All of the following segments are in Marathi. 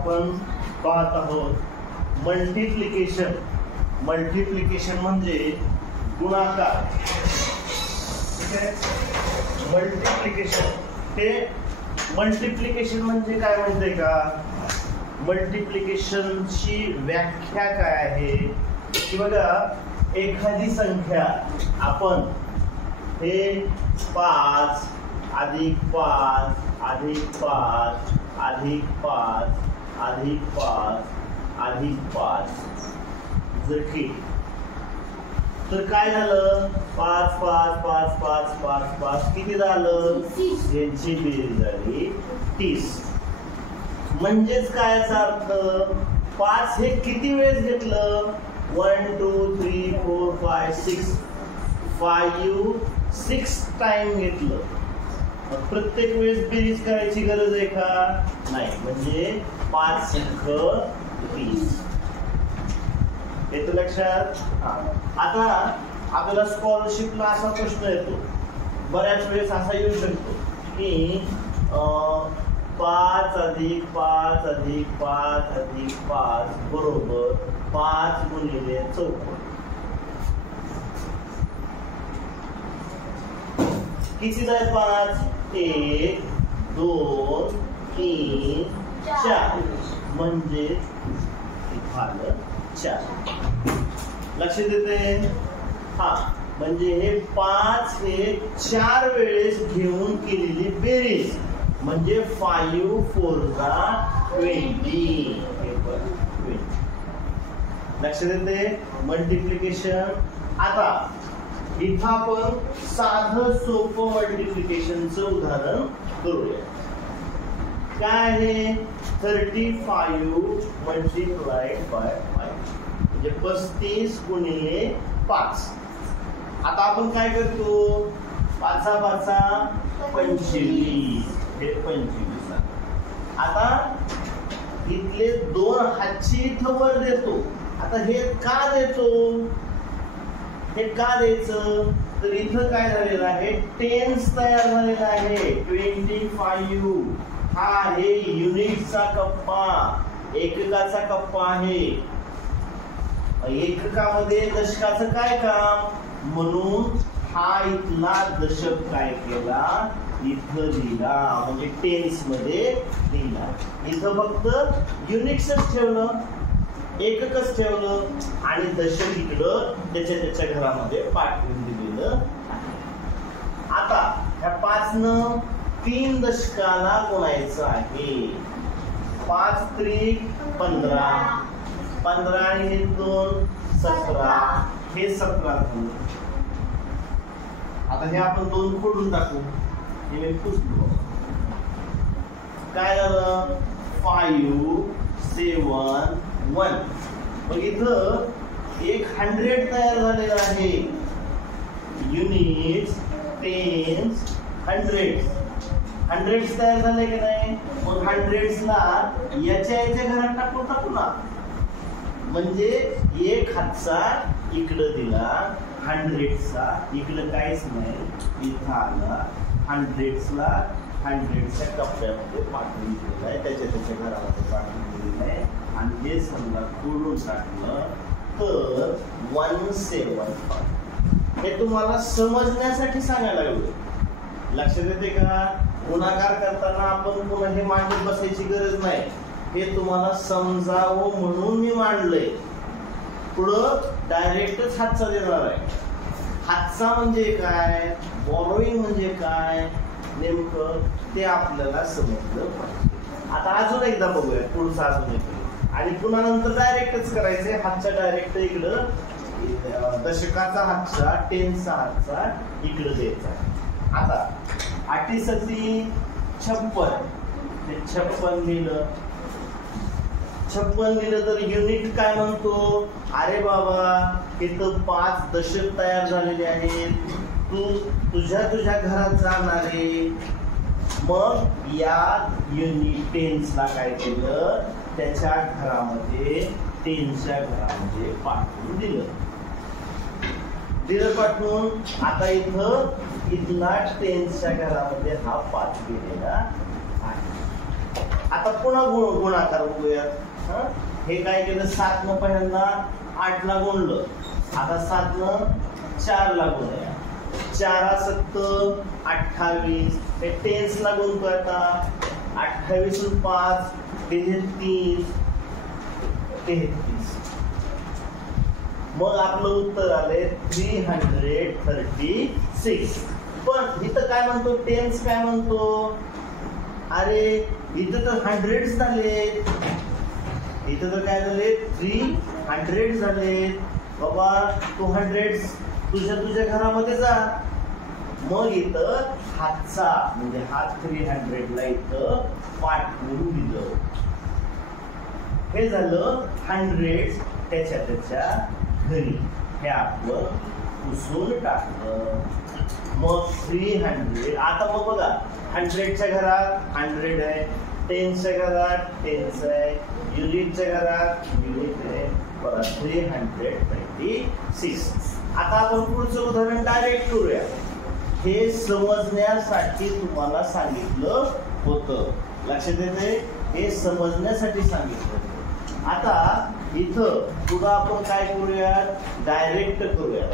आपण पाहत आहोत मल्टिप्लिकेशन. मल्टिप्लिकेशन म्हणजे गुणाकार. मल्टिप्लिकेशन हे मल्टिप्लिकेशन म्हणजे काय म्हणते का, मल्टिप्लिकेशनची व्याख्या काय आहे की बघा, एखादी संख्या आपण हे 5 अधिक 5 अधिक 5 अधिक 5 अधिक 5 अधिक 5 जर केली तर काय झालं, 5 5 5 5 5 5 किती झालं, यांची बेरीज झाली 30. म्हणजेच काय याचा अर्थ, 5 हे किती वेळेस घेतलं, 1 2 3 4 5 6 5 6 टाइम घेतलं. प्रत्येक वेळेस बेरीज करायची गरज आहे का, नाही. म्हणजे 5 संख 30 येतो लक्षात. आता आपल्याला स्कॉलरशिपला असा प्रश्न येतो, बऱ्याच वेळेस असा येऊ शकतो की 5 अधिक 5 अधिक 5 अधिक 5 बरोबर 5 गुणिले 54. किती जाईल 5, 1 2 3 4 म्हणजे झालं 4. लक्षात येते. म्हणजे हे 5 हे 4 वेळेस घेऊन केलेली बेरीज म्हणजे 5 4 20. लक्षात येते मल्टिप्लिकेशन. आता इथं आपण साधं सोपं मल्टिप्लिकेशनचं उदाहरण करूया. काय आहे, 35 मल्टिप्लाइड बाय 5 म्हणजे 35 गुणिले 5. आता आपण काय करतो, 5 5 25 हे 25. आता इथले 2 हातची इथं वर देतो. आता हे का देतो, हे का द्यायचं, तर इथं काय झालेलं आहे, टेन्स तयार झालेला आहे. 25 हा आहे युनिटचा कप्पा, एककाचा कप्पा आहे. एककामध्ये दशकाचं काय काम, म्हणून हा इथला दशक काय केला, इथं दिला म्हणजे टेन्स मध्ये दिला. इथं फक्त युनिट्सच ठेवलं, एककच ठेवलं आणि दशक इकडं त्याच्या घरामध्ये पाठवून दिलेलं. आता ह्या 5 न 3 दशकाला गुणायचं आहे. 5 त्रिक 15 15 आणि हे 2 17 हे 17 झालं. आता हे आपण 2 खोडून टाकू. हे मी पुसलो. काय झालं, 5 7 1. मग इथं एक 100 तयार झालेला आहे. युनिट्स टेन्स हंड्रेड्स तयार झाले की नाही. मग हंड्रेड्सला याच्या घरात टाकू ना. म्हणजे एक हातचा इकडं दिला, हंड्रेड्सचा इकडं काहीच नाही, इथं आला. हंड्रेड्सला हंड्रेडच्या कप्प्यामध्ये पाठवून दिलेलं आहे, त्याच्या घरामध्ये पाठवून दिलेलं आहे. आणि हे समजा तोडून टाकलं तर 175. हे तुम्हाला समजण्यासाठी सांगायला लागलो. लक्षात येते का, गुणाकार करताना आपण पुन्हा हे मांडत बसायची गरज नाही. हे तुम्हाला समजावं म्हणून मी मांडलंय. पुढं डायरेक्टच हातचा देणार आहे. हातचा म्हणजे काय, बॉरोइंग म्हणजे काय, नेमकं ते आपल्याला समजलं पाहिजे. आता अजून एकदा बघूया पुढचा अजून एक, आणि पुन्हा नंतर डायरेक्टच करायचंय. हातचा डायरेक्ट इकडं, दशकाचा हातचा टेन्सचा हातचा इकडं द्यायचा. आता 8 सती 56 ते 56 लिहिलं. 56 लिहिलं तर युनिट काय म्हणतो, अरे बाबा इथं 5 दशक तयार झालेले आहेत. तू तुझ्या घरात जाणारे. मग या युनिट टेन्सला काय केलं, त्याच्या घरामध्ये टेन्सच्या घरामध्ये पाठवून दिलं पाठवून. आता इथला टेन्सच्या घरामध्ये हा 5 गेलेला आहे. आता पुन्हा गुणाकार बघूयात. हे काय केलं, 7 न पहिल्यांदा 8 ला गुणलं, आता 7 न 4 ला गुणूया, 4 7 28, हे टेन्स ला गुणतोय आता, 28 + 5 33. मग आपलं उत्तर आले 336. पण इथं काय म्हणतो, टेन्स काय म्हणतो, अरे इथं तर हंड्रेड्स झाले, इथं तर काय झाले 300 झाले. बाबा 200 तुझ्या घरामध्ये जा. मग इथं हातचा म्हणजे हात 300 ला इथं पाठवून दिलं. हे झालं 100 त्याच्या घरी, हे आपण पुसून टाकलं. मग 300. आता मग बघा 100च्या घरात 100 आहे, 10च्या घरात 10 आहे, युनिटच्या घरात युनिट आहे, बघा 326. आता आपण पुढचं उदाहरण डायरेक्ट करूया. हे समजण्यासाठी तुम्हाला सांगितलं होतं, लक्षात येते, हे समजण्यासाठी सांगितलं होतं. आता इथं पुढं आपण काय करूया, डायरेक्ट करूया.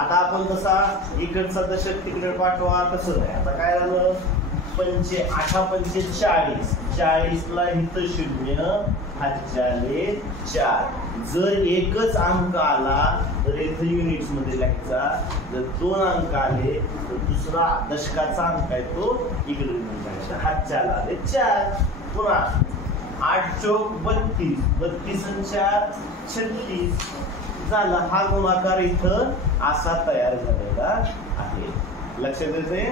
आता आपण तसा इकडचा दशक तिकडे पाठवा तसं नाही. आता काय झालं, 8 पंचे 40, 40 ला इथं 0, हातच्याले 4. जर एकच अंक आला तर इथं युनिट्स मध्ये लिहायचा, जर 2 अंक आले तर दुसरा दशकाचा अंक आहे तो इकडे लिहायचा, हातच्याला आले 4. पुन्हा 8 चौक 32, 32 आणि 4 36 झाला. हा गुणाकार इथं असा तयार झालेला आहे, लक्षात येते.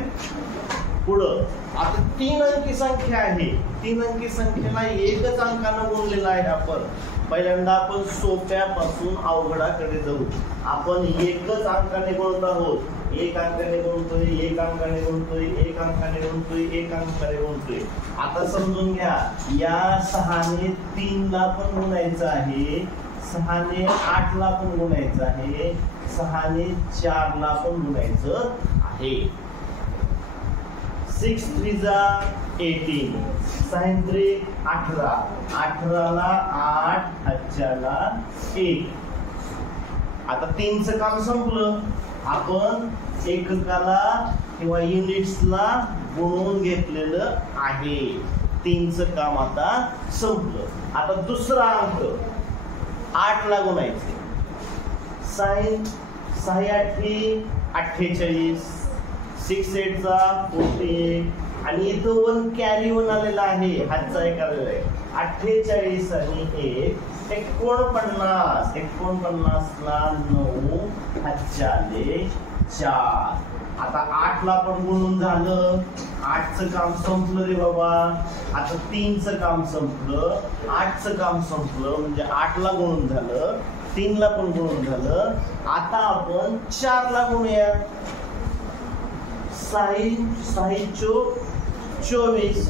पुढं आता 3 अंकी संख्या आहे, 3 अंकी संख्येला एकच अंकानं गुणलेला आहे. आपण पहिल्यांदा आपण सोप्यापासून अवघडाकडे जाऊ. आपण एकच अंकाने गुणत आहोत, 1 अंकाने गुणतोय, 1 अंकाने गुणतोय, 1 अंकाने गुणतोय, 1 अंकाने गुणतोय. आता समजून घ्या, या 6 ने 3 ला पण गुणायचं आहे, 6 ने 8 ला पण गुणायचं आहे, 6 ने 4 ला पण गुणायचं आहे. 6 3 18, 6 3 18, 18 ला 8, हातच्याला 1. आता 3चं काम संपलं. आपण एककाला किंवा युनिट्सला गुणवून घेतलेलं आहे. 3चं काम आता संपलं. आता दुसरा अंक 8 ला गुणायचे. 6 8 48, 6 8 48 आणि इथं 1 कॅरी 1 आलेला आहे, हातचा एक आलेला आहे. 48 आणि 1 49, 49 ला 9, हातच्याले 4. आता 8 ला पण गुणून झालं, 8चं काम संपलं रे बाबा. आता 3चं काम संपलं, 8चं काम संपलं, म्हणजे 8 ला गुणून झालं, 3 ला पण गुणून झालं. आता आपण 4 ला गुणूया. 6 चौक 24,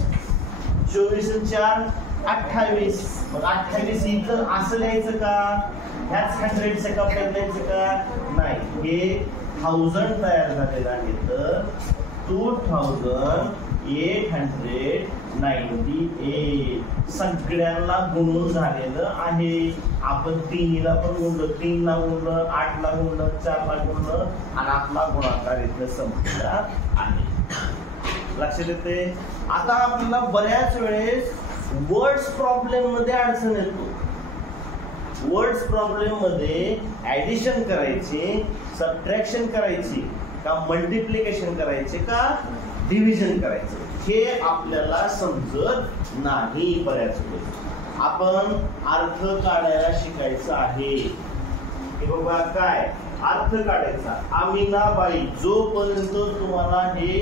24 आणि 4 28. मग 28 इथं असं लिहायचं का, ह्याच 100चं का बदलायचं का, नाही. हे 1000 तयार झालेलं आहे, तर 2898 सगळ्यांना गुणून झालेलं आहे. आपण 3 ला पण गुणलं, 3 ला गुणलं, 8 ला गुणलं, 4 ला गुणलं आणि आपला गुणाकार इथं संपलेला आहे, लक्षात येते. आता आपल्याला बऱ्याच वेळेस वर्ड्स प्रॉब्लेम मध्ये अडचण येतो. वर्ड्स प्रॉब्लेम मध्ये ऍडिशन करायची, सबट्रॅक्शन करायची का मल्टिप्लिकेशन करायचे का डिव्हिजन करायचं, हे आपल्याला समजत नाही. बऱ्याच वेळेस आपण अर्थ काढायला शिकायचं आहे. हे बघा काय अर्थ काढायचा. अमीनाबाई, जोपर्यंत तुम्हाला हे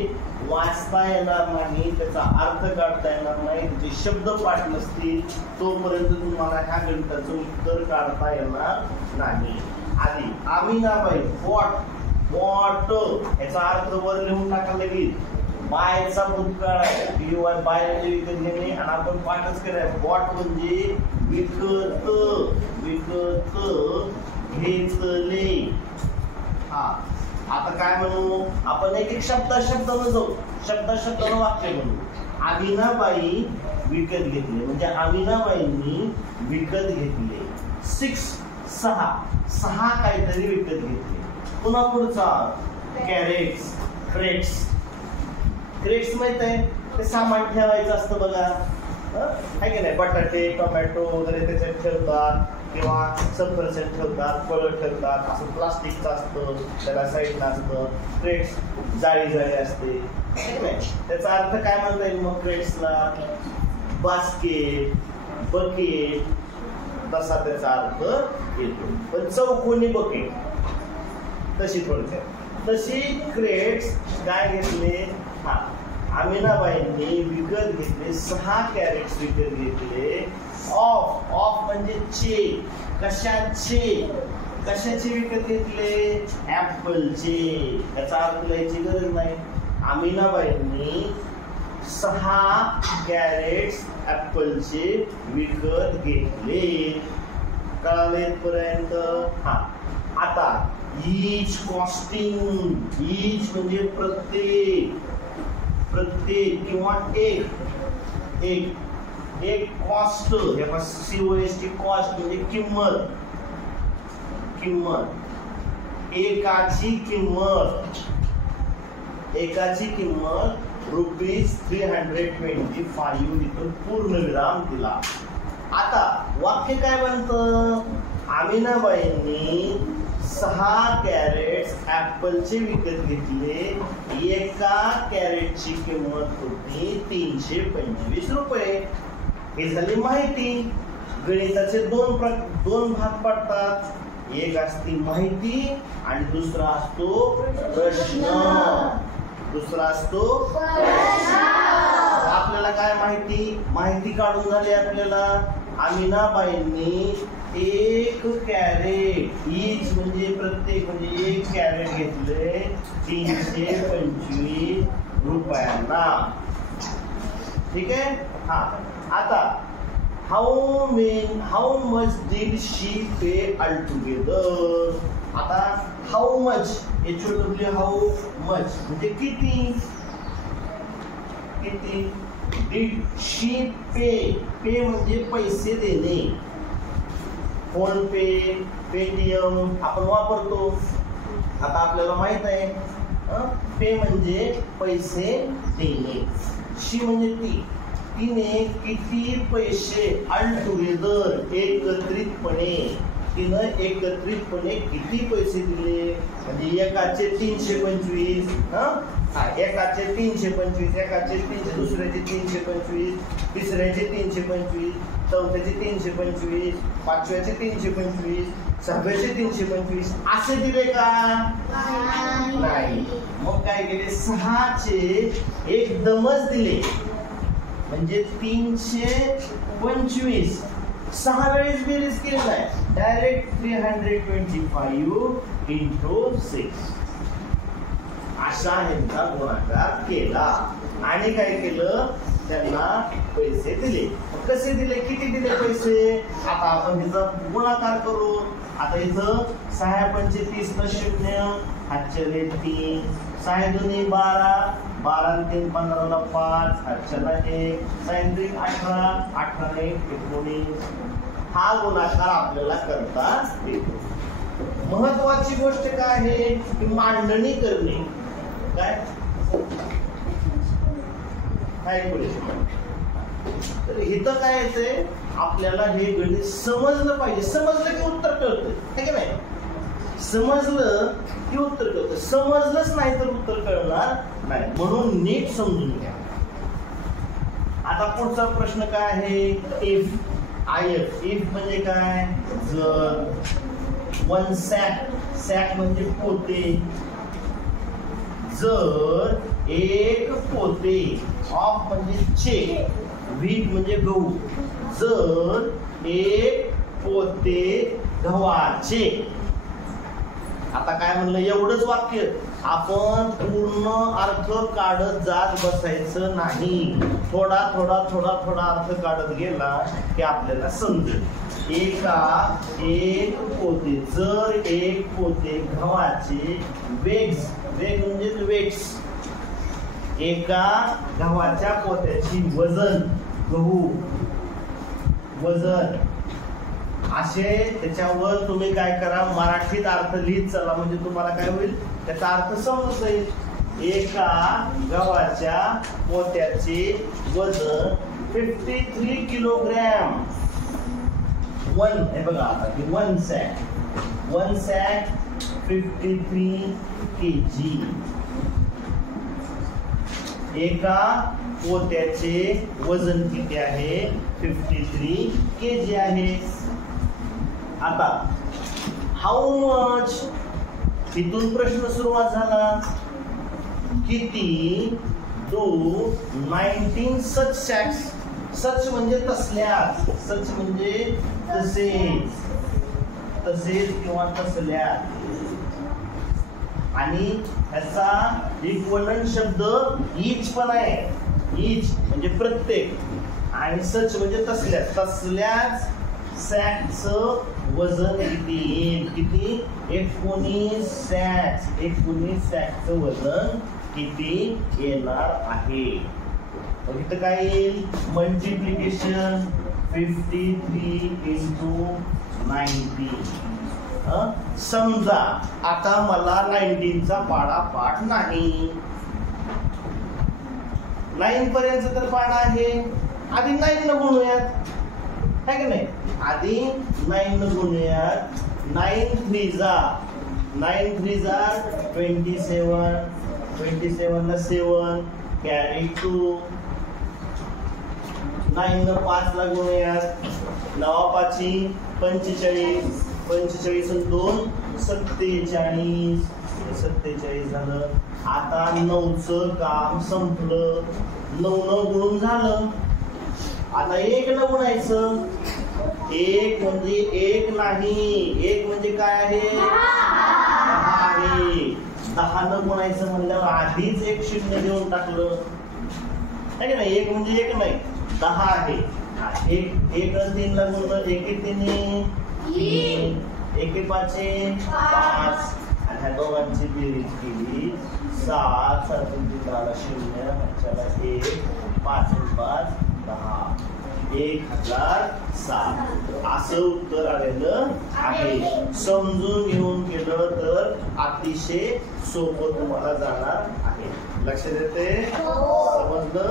वाचता येणार नाही, त्याचा अर्थ काढता येणार नाही, त्याचे शब्द पाठ नसतील, तोपर्यंत तुम्हाला ह्या गणिताचं उत्तर काढता येणार नाही. आधी अमीनाबाई वॉट याचा अर्थ वर लिहून टाका लगेच. बायचा भूतकाळ आहे, बाय विकत घेणे, आणि आपण पाठच कराय. वॉट म्हणजे विकत घेतले. हा आता काय म्हणू आपण, एक एक शब्दानं जाऊ, शब्दानं वाक्य म्हणू. अमीनाबाई विकत घेतले, म्हणजे अमीनाबाईंनी विकत घेतले 6 काहीतरी विकत घेतले. पुन्हा पुढचा कॅरेट्स, क्रेट्स माहित आहे, ते सामान ठेवायचं असतं बघा, आहे की नाही. बटाटे, टोमॅटो वगैरे त्याच्यात ठेवतात, किंवा सफरचंद ठेवतात, फळं ठेवतात, असं प्लास्टिकचं असतं, त्याला साईडला असतं. क्रेट्स जाळी असते, त्याचा अर्थ काय म्हणता येईल मग क्रेट्सला? बास्केट, बकेट, तसा त्याचा अर्थ येतो. पण चौकोनी बकेट तशी थोडक्यात, तशी क्रेट्स काय घेतले? अमीनाबाईंनी विकत घेतले 6 कॅरेट्स विकत घेतले. ऑफ म्हणजे चे, कशाचे विकत घेतले? ऍपलचे. याचा अर्थ लिहायची गरज नाही. अमीनाबाईंनी 6 कॅरेट्स ऍपलचे विकत घेतले. कळाले पर्यंत? आता ईच कॉस्टिंग, ईच म्हणजे प्रत्येक किंवा एक कॉस्ट, COST कॉस्ट म्हणजे किंमत. एकाची किंमत ₹325 इथून पूर्णविराम दिला. आता वाक्य काय बनतं? अमीनाबाईंनी 6 कॅरेट्स ऍपलचे विकत घेतले. एका कॅरेटची किंमत होती ₹325. हे झाली माहिती. गणिताचे दोन भाग पडतात, एक असती माहिती आणि दुसरा असतो प्रश्न. आपल्याला काय माहिती काढून झाली आपल्याला. अमीनाबाईंनी 1 कॅरेट, ईच म्हणजे प्रत्येक, म्हणजे 1 कॅरेट घेतले ₹325. ठीक आहे. आता how much did she pay altogether. आता हाऊ मच, हाऊ मच म्हणजे किती डिड शी पे म्हणजे पैसे देणे. फोन पे, पेटीएम आपण वापरतो. आता आपल्याला माहित आहे पे म्हणजे पैसे देणे, शी म्हणजे तिने किती पैसे ऑलटुगेदर एकत्रितपणे, तिनं एकत्रितपणे किती पैसे दिले. म्हणजे एकाचे 325, एकाचे 325, एकाचे 300, दुसऱ्याचे 325, तिसऱ्याचे 325, चौथ्याचे 325, पाचव्याचे 325, सहाव्याचे 325 असे दिले का? नाही. मग काय केले? 6चे एकदमच दिले, म्हणजे 325. 6 वेळेस बेरीज केली नाही, डायरेक्ट 325 × 6 अशा ह्यांचा गुणाकार केला. आणि काय केलं? त्यांना पैसे दिले. कसे दिले? किती दिले पैसे? आता आपण तिचा गुणाकार करू. आता इथं 6 पंचे 30 + 0, 8 3, 6 2 12, 12 3 15 5, 8 1, 6 3 18, 18 1 19. हा गुणाकार आपल्याला करता येतो. महत्वाची गोष्ट काय आहे? की मांडणी करणे. काय तर इथं काय येते? आपल्याला हे गणित समजलं पाहिजे. समजलं की उत्तर कळतं, है की नाही? समजलं की उत्तर कळतं. समजलंच नाही तर उत्तर कळणार नाही. म्हणून नीट समजून घ्या. आता पुढचा प्रश्न काय आहे? इफ म्हणजे काय? जर 1 सॅक म्हणजे पोते. जर 1 पोते, ऑफ म्हणजे चे, व्हीट म्हणजे गहू. जर 1 पोते गव्हाचे. आता काय म्हणलं? एवढंच वाक्य. आपण पूर्ण अर्थ काढत जात बसायचं नाही. थोडा अर्थ काढत गेला की आपल्याला समजेल. एक पोते, जर एक पोते गव्हाचे वेग म्हणजे वेट्स, एका गव्हाच्या पोत्याची वजन, गहू वजन असे त्याच्यावर तुम्ही काय करा, मराठीत अर्थ लिहित चला, म्हणजे तुम्हाला काय होईल त्याचा अर्थ समजत जाईल. एका गव्हाच्या पोत्याचे वजन 53 किलोग्रॅम. हे बघा आता की 1 सॅक 53 kg. एका पोत्याचे वजन किती आहे? 53 kg आहे. आता हाऊ मच, इथून प्रश्न सुरुवात झाला. किती do 19 such sacks, सच म्हणजे तसल्याच, सच म्हणजे तसेच किंवा तसल्या, आणि ह्याचा इक्वलंट शब्द ईच पण आहे. ईच म्हणजे प्रत्येक, आणि सच म्हणजे तसल्याच सॅकचं वजन किती येईल? किती? 19 सॅकचं वजन किती येणार आहे? मग इथं काय येईल? Multiplication 53 into 90. समजा आता मला 19चा पाढा पाठ नाही, 9 पर्यंत तर पाढा आहे. आधी 9 न गुणूयात, है की नाही? आधी 9 न गुणूयात. 9 3 जा 27, 27 ला 7 कॅरी 2. 9 न 5 ला गुणूयात. 9 5 45, 45 आणि 2 47 झालं. आता 9चं काम संपलं, 9 न गुणून झालं. आता 1 न गुणायचं. 1 म्हणजे 1 नाही, 1 म्हणजे काय आहे? 10 आहे. 10 न गुणायचं म्हणल्यावर आधीच 1 0 देऊन टाकलं, है की नाही? 1 म्हणजे 1 नाही, 10 आहे. 1 3 ला गुणलं, 1 3 3, 1 5 5, आणि ह्या दोघांची बेरीज केली 7, 7 0, 1, 5 5 10, 1007 असं उत्तर आलेलं आहे. समजून घेऊन केलं तर अतिशय सोपं तुम्हाला जाणार आहे. लक्षात येते? समजलं?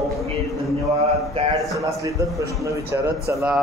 ओके, धन्यवाद. काय अडचण असली तर प्रश्न विचारत चला.